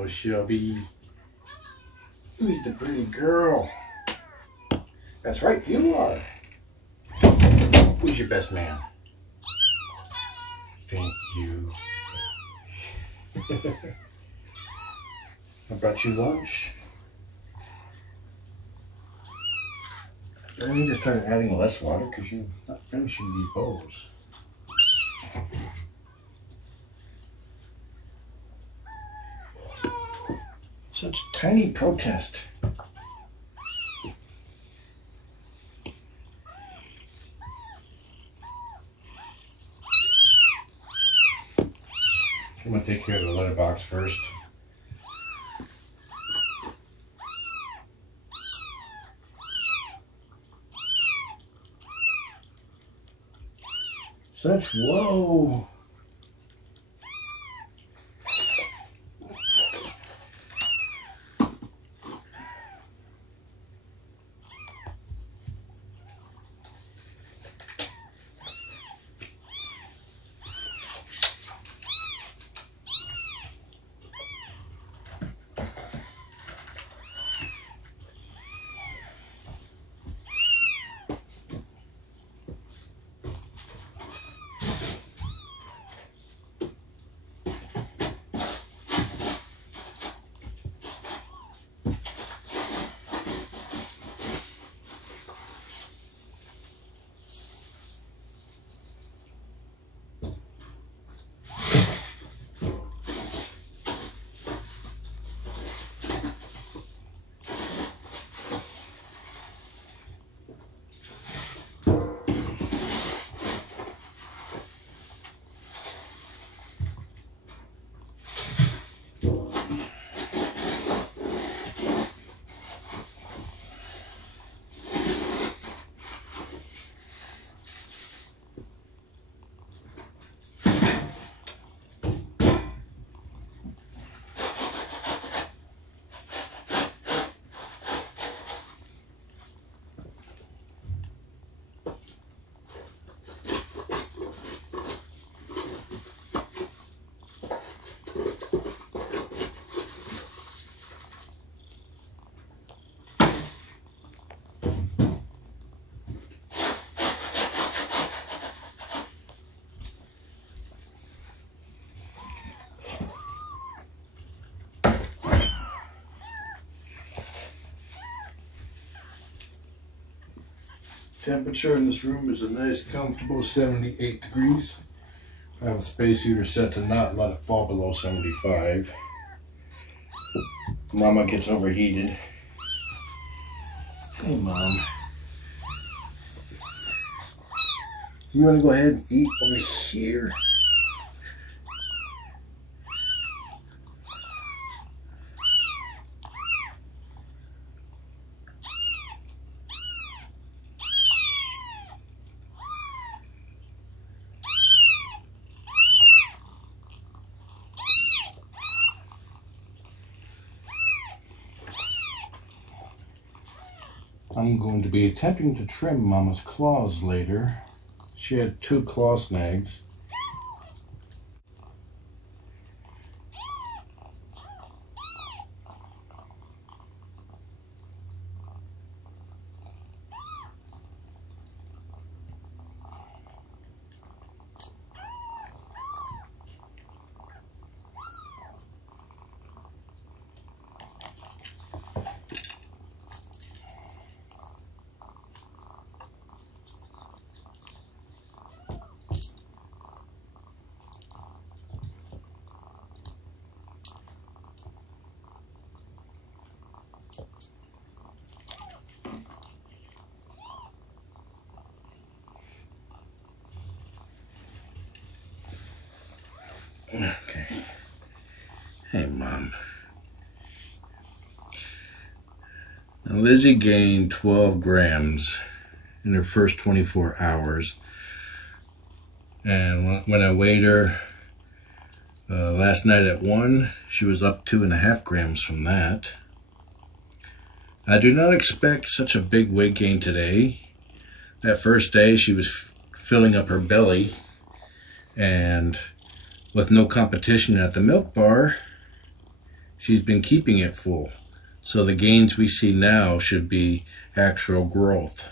Hello, Shelby. Who's the pretty girl? That's right, you are. Who's your best man? Thank you. I brought you lunch. I need to start adding less water because you're not finishing these bowls. Such tiny protest. I'm going to take care of the litter box first. Such whoa. Temperature in this room is a nice comfortable 78 degrees. I have a space heater set to not let it fall below 75. Mama gets overheated. Hey Mom. You want to go ahead and eat over here? I'm going to be attempting to trim Mama's claws later. She had 2 claw snags. Okay. Hey, Mom. Now, Lizzie gained 12 grams in her first 24 hours. And when I weighed her last night at 1, she was up 2.5 grams from that. I do not expect such a big weight gain today. That first day, she was filling up her belly, and with no competition at the milk bar, she's been keeping it full. So the gains we see now should be actual growth.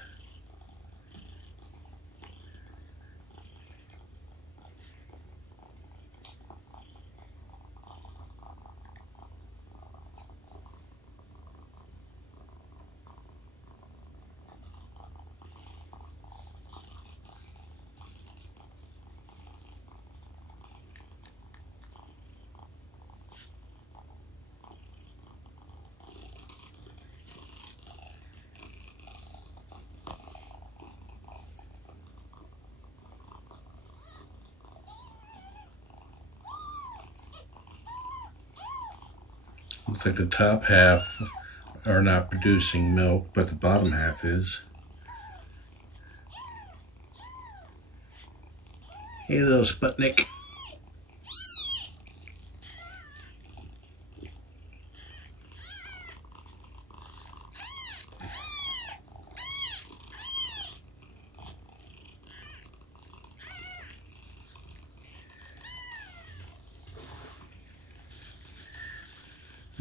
Looks like the top half are not producing milk, but the bottom half is. Hey little Sputnik.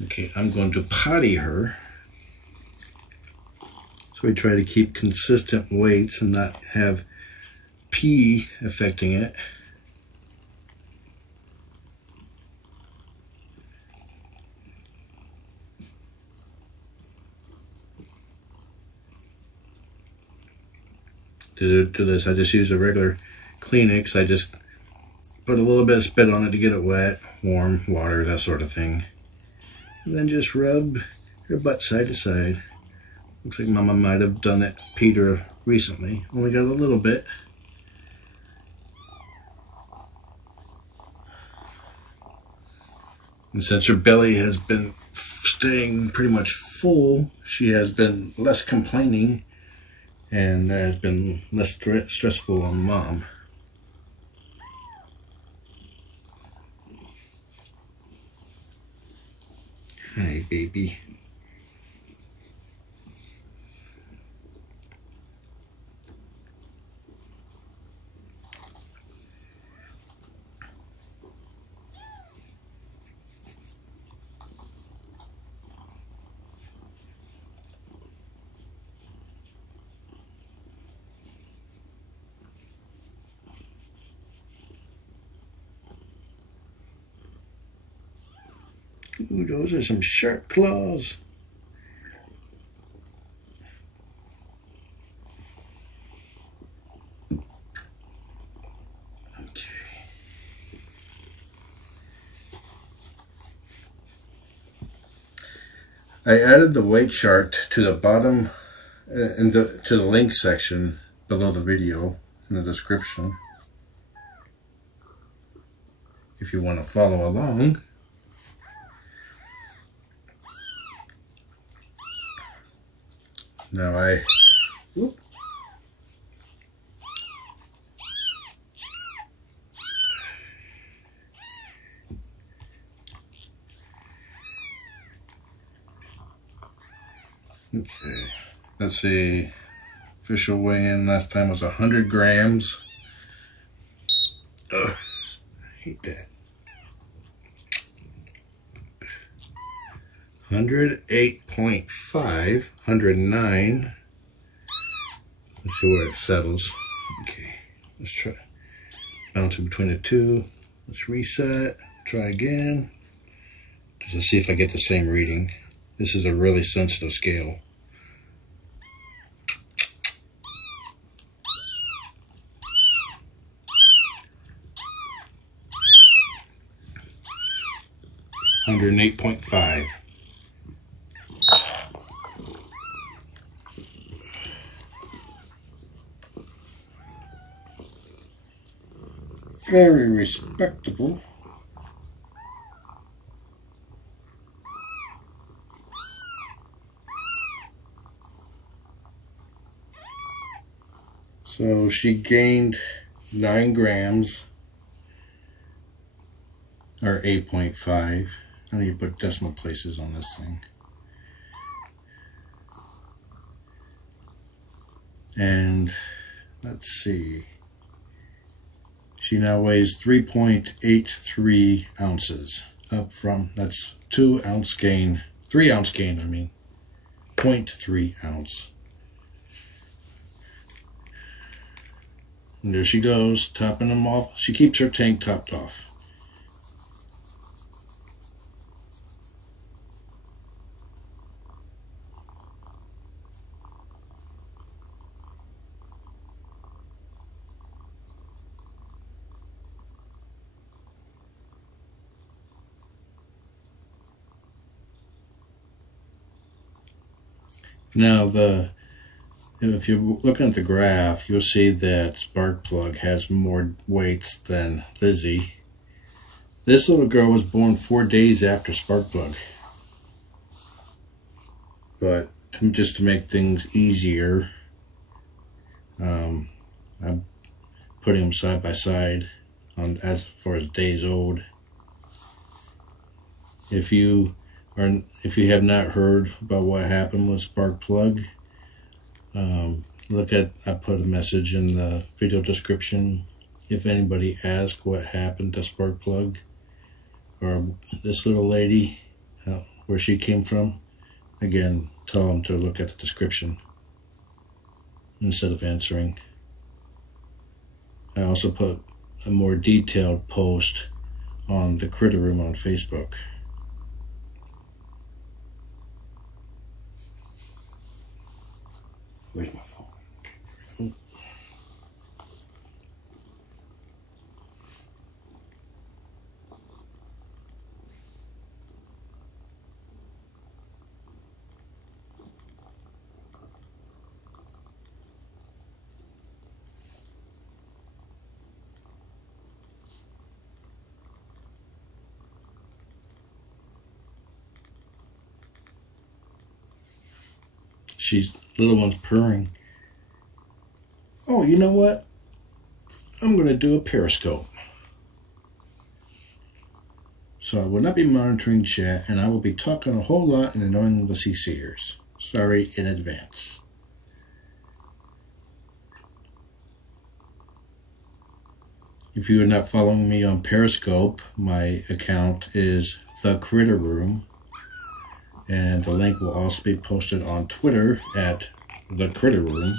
Okay, I'm going to potty her. So we try to keep consistent weights and not have pee affecting it. To do this, I just use a regular Kleenex. I just put a little bit of spit on it to get it wet, warm water, that sort of thing. And then just rub her butt side to side. Looks like Mama might have done it, peed her recently. Only got a little bit. And since her belly has been staying pretty much full, she has been less complaining, and that has been less stressful on Mom. Hi, baby. Ooh, those are some sharp claws. Okay. I added the weight chart to the bottom to the link section below the video in the description if you want to follow along. Now whoop. Okay, let's see, official weigh-in last time was 100 grams. Ugh, I hate that. 108.5, 109. Let's see where it settles. Okay, let's try bouncing between the two. Let's reset, try again. Just to see if I get the same reading. This is a really sensitive scale. Under 8.5. Very respectable. So she gained 9 grams, or 8.5. I need to put decimal places on this thing. And let's see. She now weighs 3.83 ounces. up from, that's 2 ounce gain, 3 ounce gain, I mean, 0.3 ounce. And there she goes, topping them off. She keeps her tank topped off. Now, if you're looking at the graph, you'll see that Sparkplug has more weights than Lizzie. This little girl was born 4 days after Sparkplug. But just to make things easier, I'm putting them side by side on as far as days old. If you have not heard about what happened with Sparkplug, I put a message in the video description. If anybody asks what happened to Sparkplug or this little lady, where she came from, again, tell them to look at the description instead of answering. I also put a more detailed post on the Critter Room on Facebook. Where's my phone? Little one's purring. Oh, you know what? I'm going to do a Periscope. So I will not be monitoring chat, and I will be talking a whole lot and annoying the CCers. Sorry in advance. If you are not following me on Periscope, my account is The Critter Room. And the link will also be posted on Twitter at The Critter Room.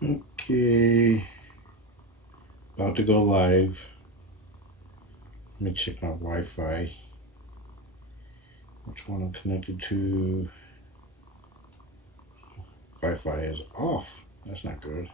Okay, about to go live. Let me check my Wi-Fi. Which one I'm connected to? Wi-Fi is off. That's not good.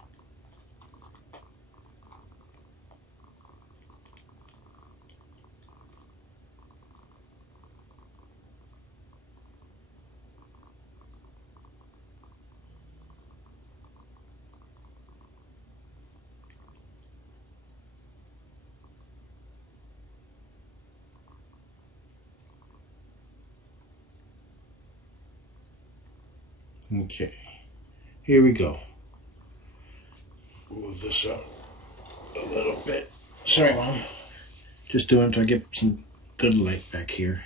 Okay, here we go. Move this up a little bit. Sorry, Mom. Just doing it to get some good light back here.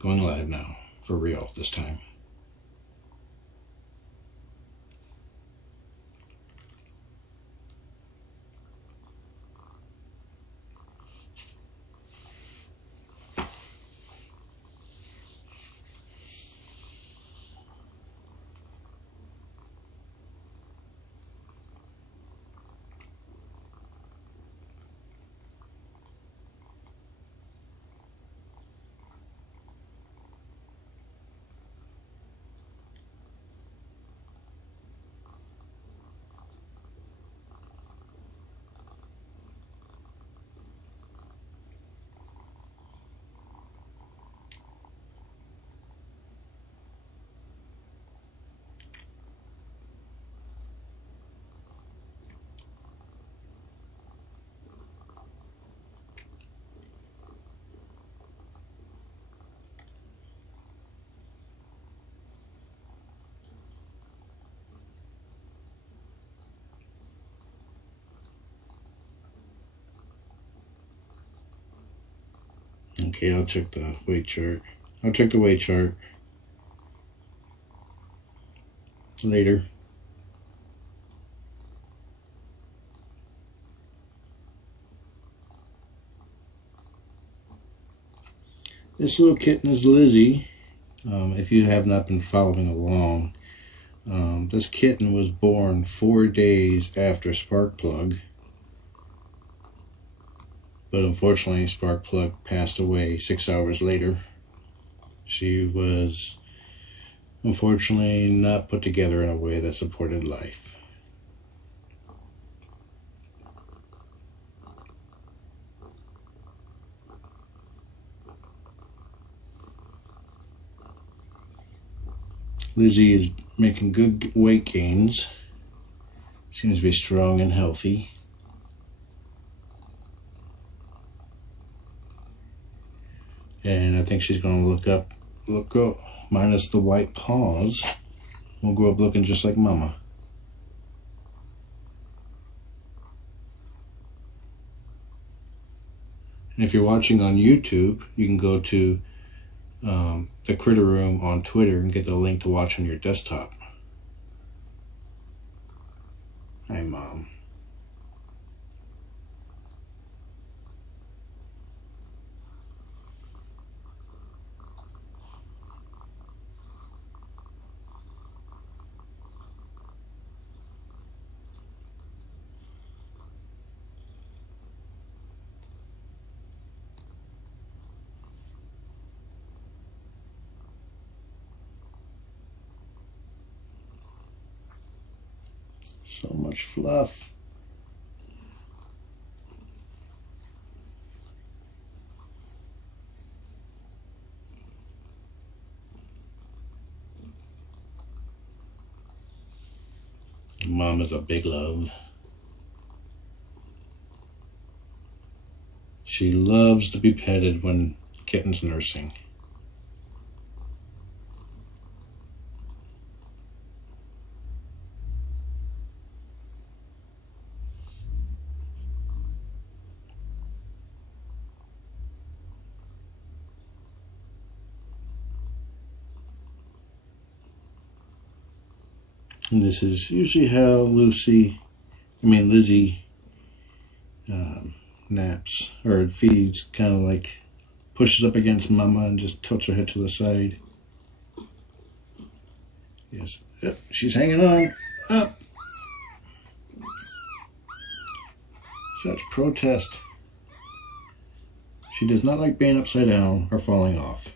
Going live now, for real this time. Okay, I'll check the weight chart. I'll check the weight chart later. This little kitten is Lizzie. If you have not been following along, this kitten was born 4 days after Sparkplug, but unfortunately Sparkplug passed away 6 hours later. She was unfortunately not put together in a way that supported life. Lizzie is making good weight gains. Seems to be strong and healthy. And I think she's going to look up, minus the white paws. We'll grow up looking just like Mama. And if you're watching on YouTube, you can go to the Critter Room on Twitter and get the link to watch on your desktop. Hi, Mom. So much fluff. Mom is a big love. She loves to be petted when Kitten's nursing. And this is usually how Lizzie naps or feeds, kind of like pushes up against Mama and just tilts her head to the side. Yes, yep, she's hanging on. Up. Such protest. She does not like being upside down or falling off.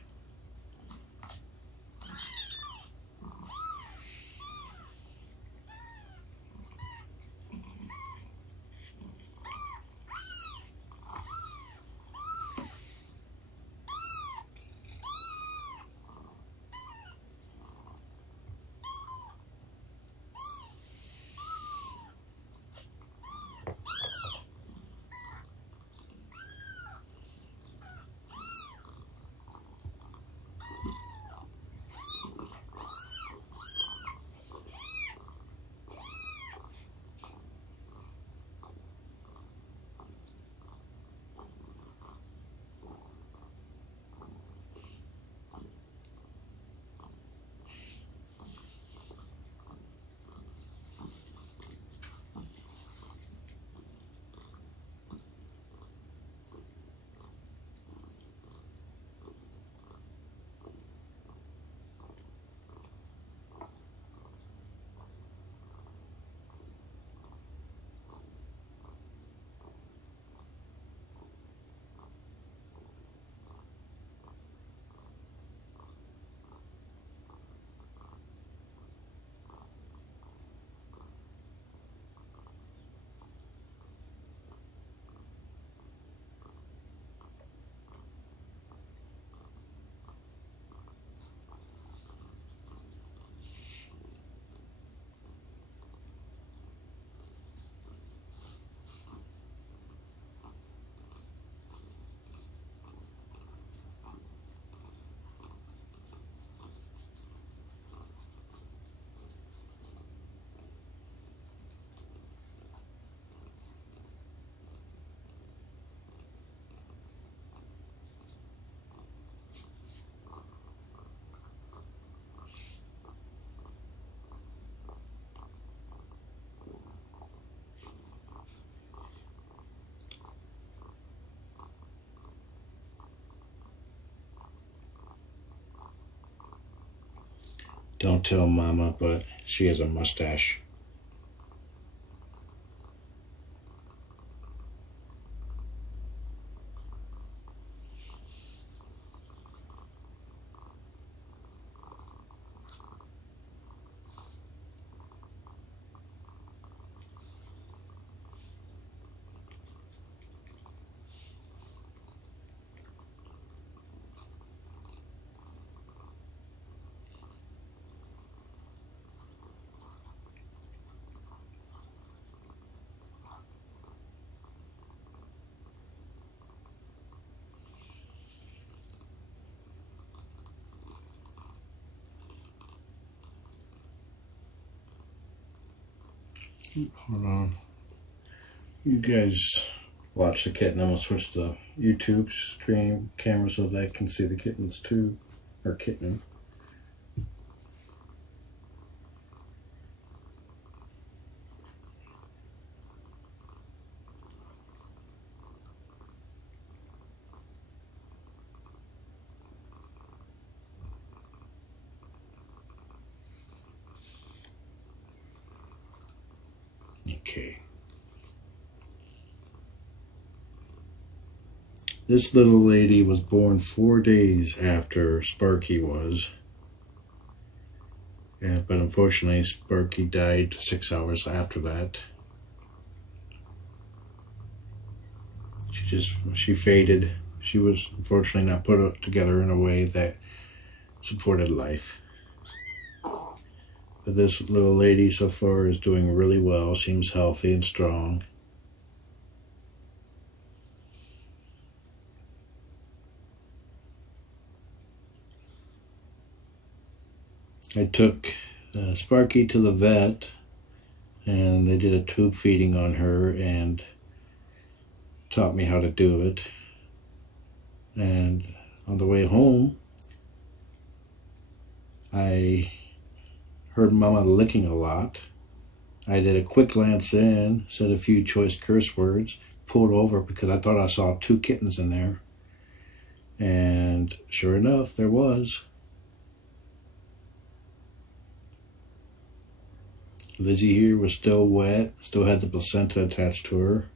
Don't tell Mama, but she has a mustache. Hold on. You guys watch the kitten. I'm going to switch the YouTube stream camera so that I can see the kittens too. Or kitten. Okay. This little lady was born 4 days after Sparky was. Yeah, but unfortunately Sparky died 6 hours after that. She faded. She was unfortunately not put together in a way that supported life. But this little lady so far is doing really well. Seems healthy and strong. I took Sparky to the vet, and they did a tube feeding on her and taught me how to do it. And on the way home, I heard Mama licking a lot. I did a quick glance in, said a few choice curse words, pulled over because I thought I saw 2 kittens in there. And sure enough, there was. Lizzie here was still wet, still had the placenta attached to her.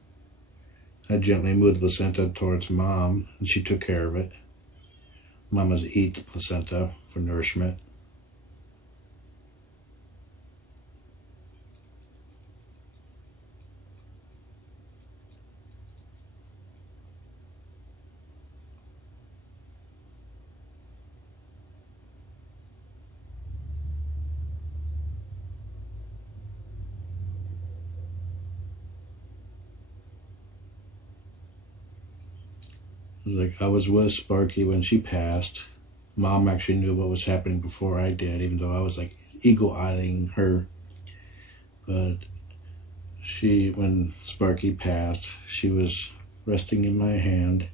I gently moved the placenta towards Mom, and she took care of it. Mamas eat the placenta for nourishment. Like I was with Sparky when she passed. Mom actually knew what was happening before I did, even though I was like eagle-eyeing her. But when Sparky passed, she was resting in my hand,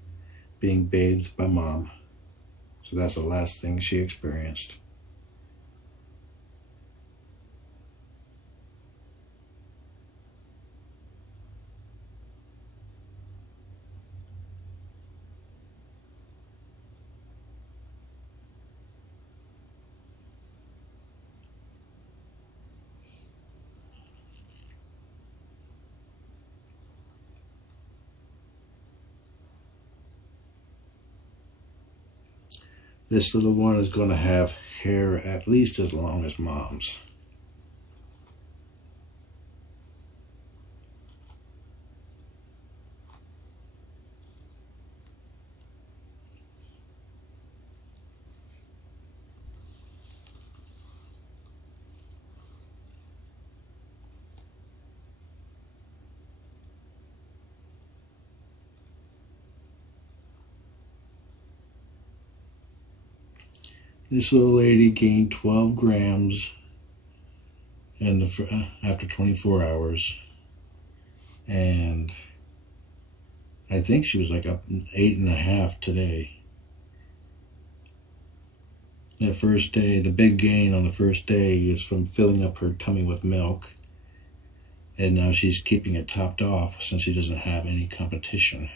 being bathed by Mom. So that's the last thing she experienced. This little one is going to have hair at least as long as Mom's. This little lady gained 12 grams after 24 hours. And I think she was like up 8.5 today. That first day, the big gain on the first day is from filling up her tummy with milk. And now she's keeping it topped off since she doesn't have any competition.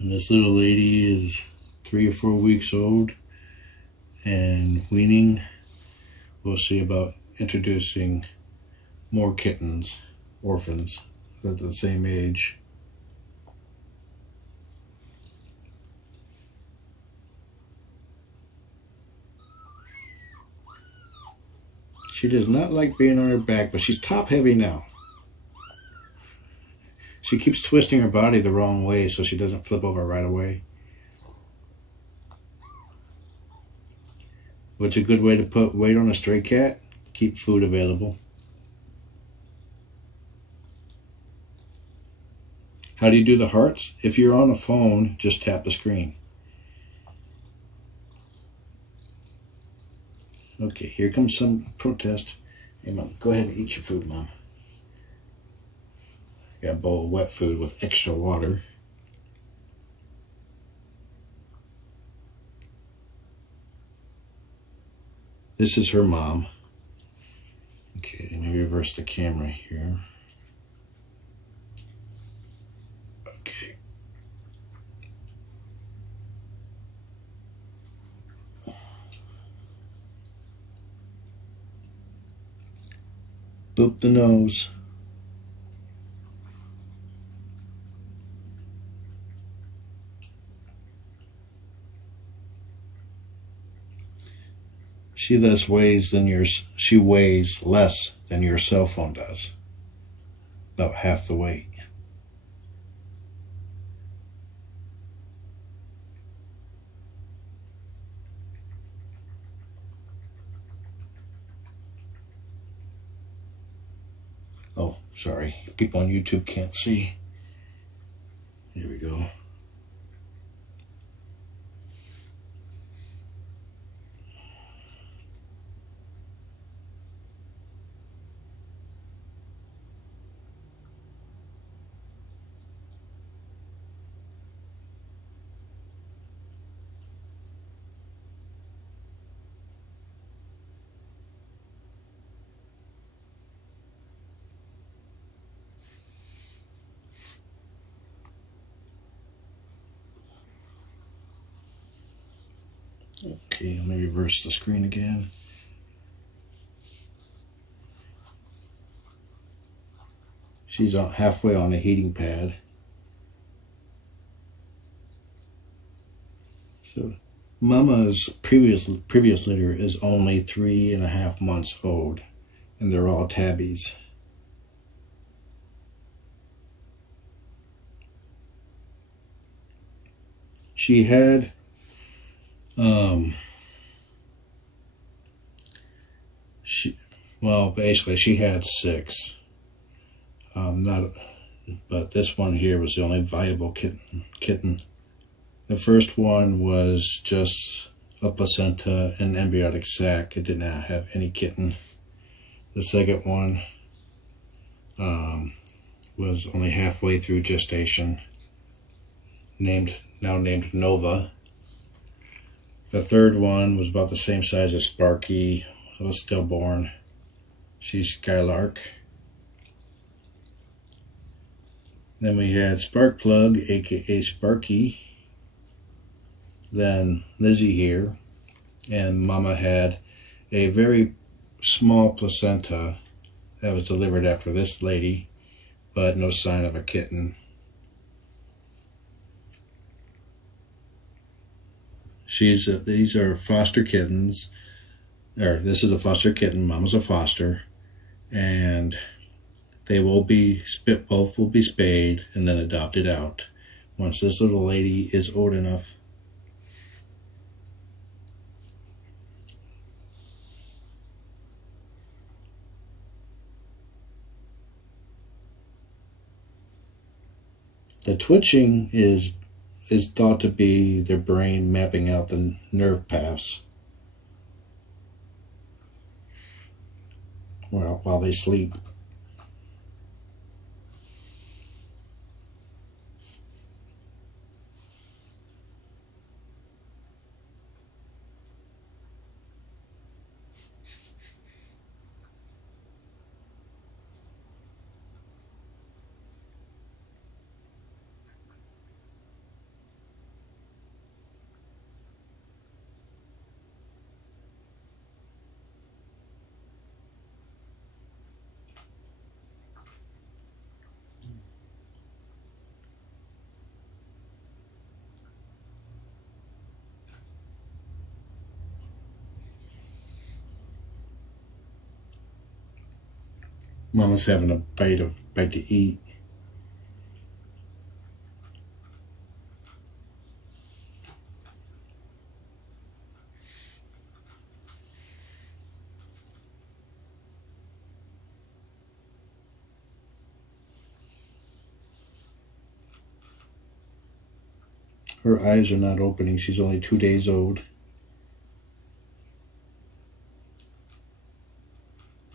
And this little lady is 3 or 4 weeks old and weaning. We'll see about introducing more kittens, orphans, at the same age. She does not like being on her back, but she's top heavy now. She keeps twisting her body the wrong way so she doesn't flip over right away. What's a good way to put weight on a stray cat? Keep food available. How do you do the hearts? If you're on a phone, just tap the screen. Okay, here comes some protest. Hey, Mom, go ahead and eat your food, Mom. Got a bowl of wet food with extra water. This is her mom. Okay, let me reverse the camera here. Okay. Boop the nose. She weighs less than your cell phone does. About half the weight. Oh, sorry. People on YouTube can't see. Here we go. Okay, let me reverse the screen again. She's halfway on the heating pad. So Mama's previous litter is only 3.5 months old, and they're all tabbies. She had basically she had 6. But this one here was the only viable kitten. The first one was just a placenta and embryonic sac. It did not have any kitten. The second one was only halfway through gestation, now named Nova. The third one was about the same size as Sparky, was stillborn. She's Skylark. Then we had Sparkplug, aka Sparky. Then Lizzie here. And Mama had a very small placenta that was delivered after this lady, but no sign of a kitten. These are foster kittens. This is a foster kitten. Mama's a foster, and they will be both will be spayed and then adopted out once this little lady is old enough. The twitching is thought to be their brain mapping out the nerve paths while they sleep. Mama's having a bite to eat. Her eyes are not opening. She's only 2 days old.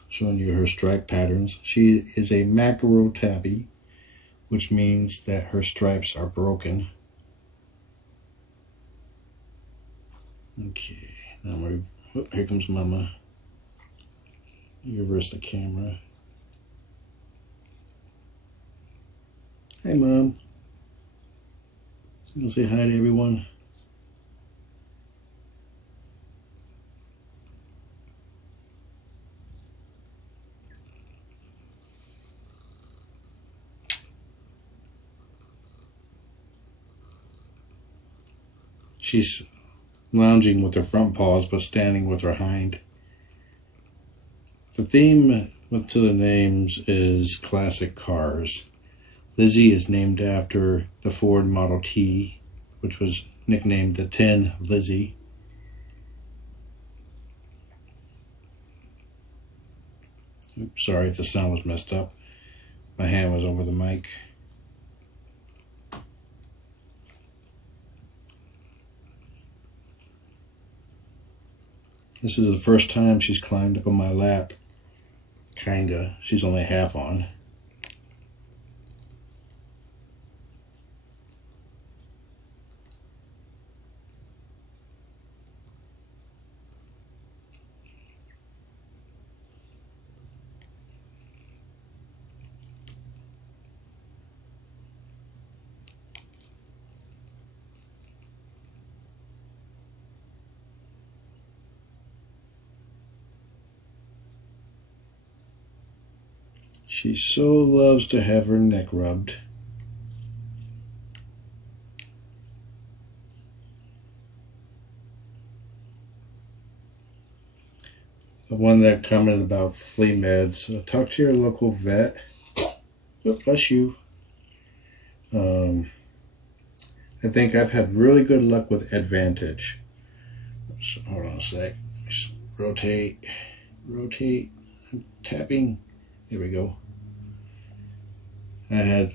Showing you her stripe patterns. She is a macro tabby, which means that her stripes are broken. Okay, now here comes Mama. Reverse the camera. Hey, Mom. You want to say hi to everyone? She's lounging with her front paws, but standing with her hind. The theme to the names is classic cars. Lizzie is named after the Ford Model T, which was nicknamed the Tin Lizzie. Oops, sorry if the sound was messed up. My hand was over the mic. This is the first time she's climbed up on my lap. Kinda. She's only half on. She so loves to have her neck rubbed. The one that commented about flea meds, talk to your local vet. Oh, bless you. I think I've had really good luck with Advantage. So, hold on a sec. Just rotate. I'm tapping. Here we go. I had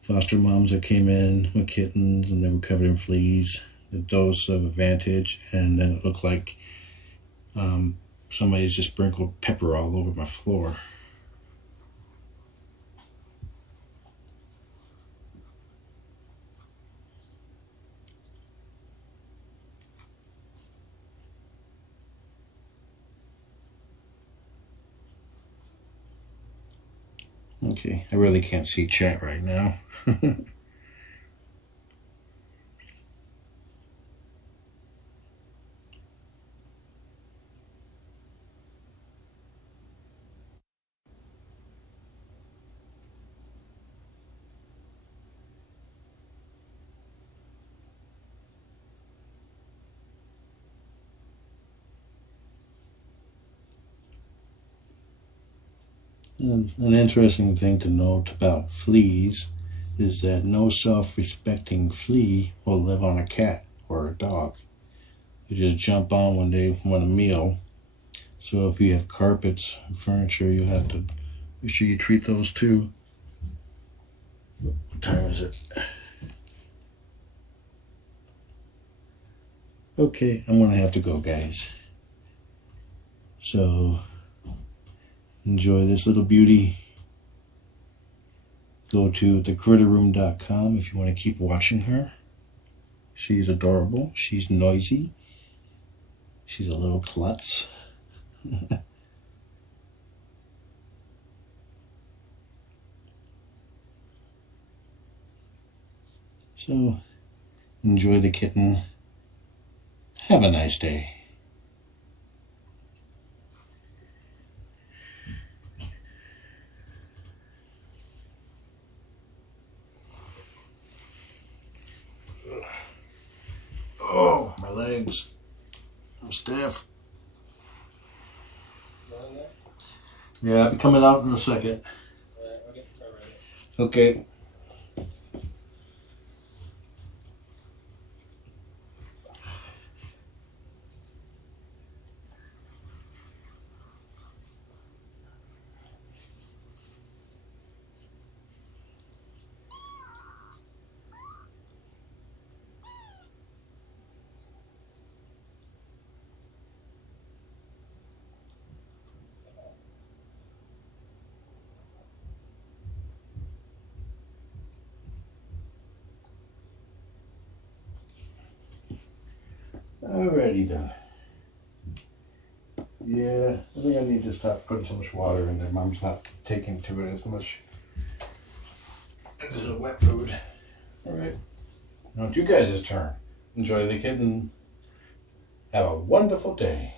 foster moms that came in with kittens and they were covered in fleas. A dose of Advantage, and then it looked like somebody's just sprinkled pepper all over my floor. Okay, I really can't see chat right now. An interesting thing to note about fleas is that no self-respecting flea will live on a cat or a dog. They just jump on when they want a meal. So if you have carpets and furniture, you have to make sure you treat those too. What time is it? Okay, I'm gonna have to go, guys. So enjoy this little beauty. Go to thecritterroom.com if you want to keep watching her. She's adorable. She's noisy. She's a little klutz. So enjoy the kitten. Have a nice day. Oh, my legs. I'm stiff. Yeah, I'll be coming out in a second. I'll get the car ready. Okay. Alrighty then. Yeah, I think I need to stop putting so much water in there. Mom's not taking to it as much. This is wet food. Alright. Now it's you guys' turn. Enjoy the kitten. Have a wonderful day.